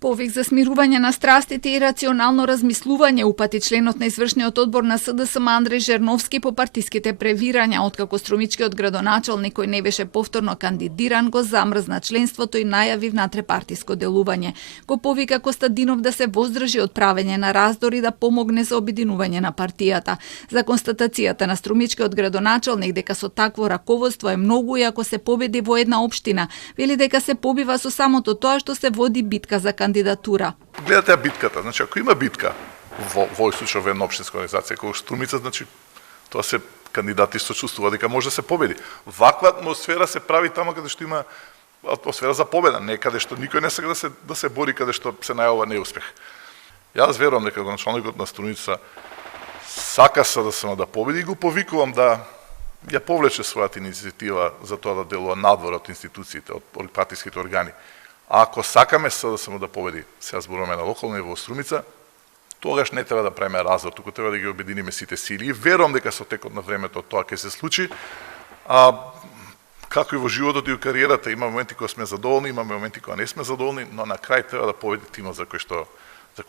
Повик за смирување на страстите и рационално размислување упати членот на извршниот одбор на СДСМ Андреј Жерновски по партиските превирања, откако струмичкиот градоначалник кој не беше повторно кандидиран го замрзна членството и најави внатрепартиско делување. Го повика Костадинов да се воздржи од правење на раздори да помогне за обединување на партијата. За констатацијата на струмичкиот градоначалник дека со такво раководство е многу и ако се победи во една општина, вели дека се побива со самото тоа што се води битка за кандидатура. Гледате битката, значи ако има битка во овој случај во една општинска организација како Струмица, значи тоа се кандидати се чувствува дека може да се победи. Ваква атмосфера се прави таму каде што има атмосфера за победа, не каде што никој не сака да се бори, каде што се најавува неуспех. Јас верувам дека началникот на Струмица сака да победи и го повикувам да ја повлече својата иницијатива за тоа да делува надвор од институциите, од партиските органи. А ако сакаме СДСМ да победи, сега зборуваме на локално ниво во Струмица, тогаш не треба да правиме раздор, туку треба да ги обединиме сите сили. И верувам дека со текот на времето тоа ќе се случи. Како и во животот и во кариерата, има моменти кога сме задоволни, има моменти кога не сме задоволни, но на крај треба да победи тимот за кој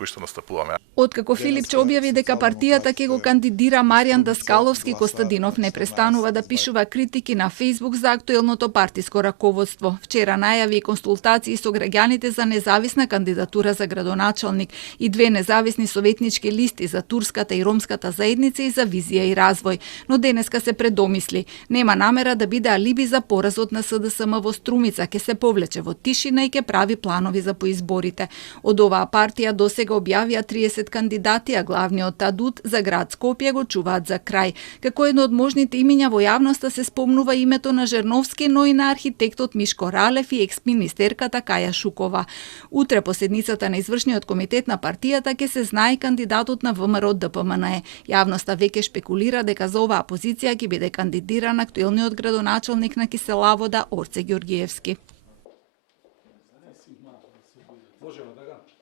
што настапуваме. Откако Филипче објави дека партијата ќе го кандидира Маријан Даскаловски, Костадинов не престанува да пишува критики на Фејсбук за актуелното партиско раководство. Вчера најави и консултации со граѓаните за независна кандидатура за градоначалник и две независни советнички листи за турската и ромската заедница и за визија и развој. Но денеска се предомисли. Нема намера да биде алиби за поразот на СДСМ во Струмица, ќе се повлече во тишина и ќе прави планови за поизборите. Од оваа партија досега објавија 30 кандидати, а главниот адут за град Скопје го чуваат за крај. Како едно од можните имиња во јавноста се спомнува името на Жерновски, но и на архитектот Мишко Ралев и екс-министерката Каја Шукова. Утре по седницата на извршниот комитет на партијата ќе се знае кандидатот на ВМРО ДПМНЕ. Јавноста веќе шпекулира дека за оваа позиција ќе биде кандидиран актуелниот градоначалник на Киселавода Орце Ѓоргиевски.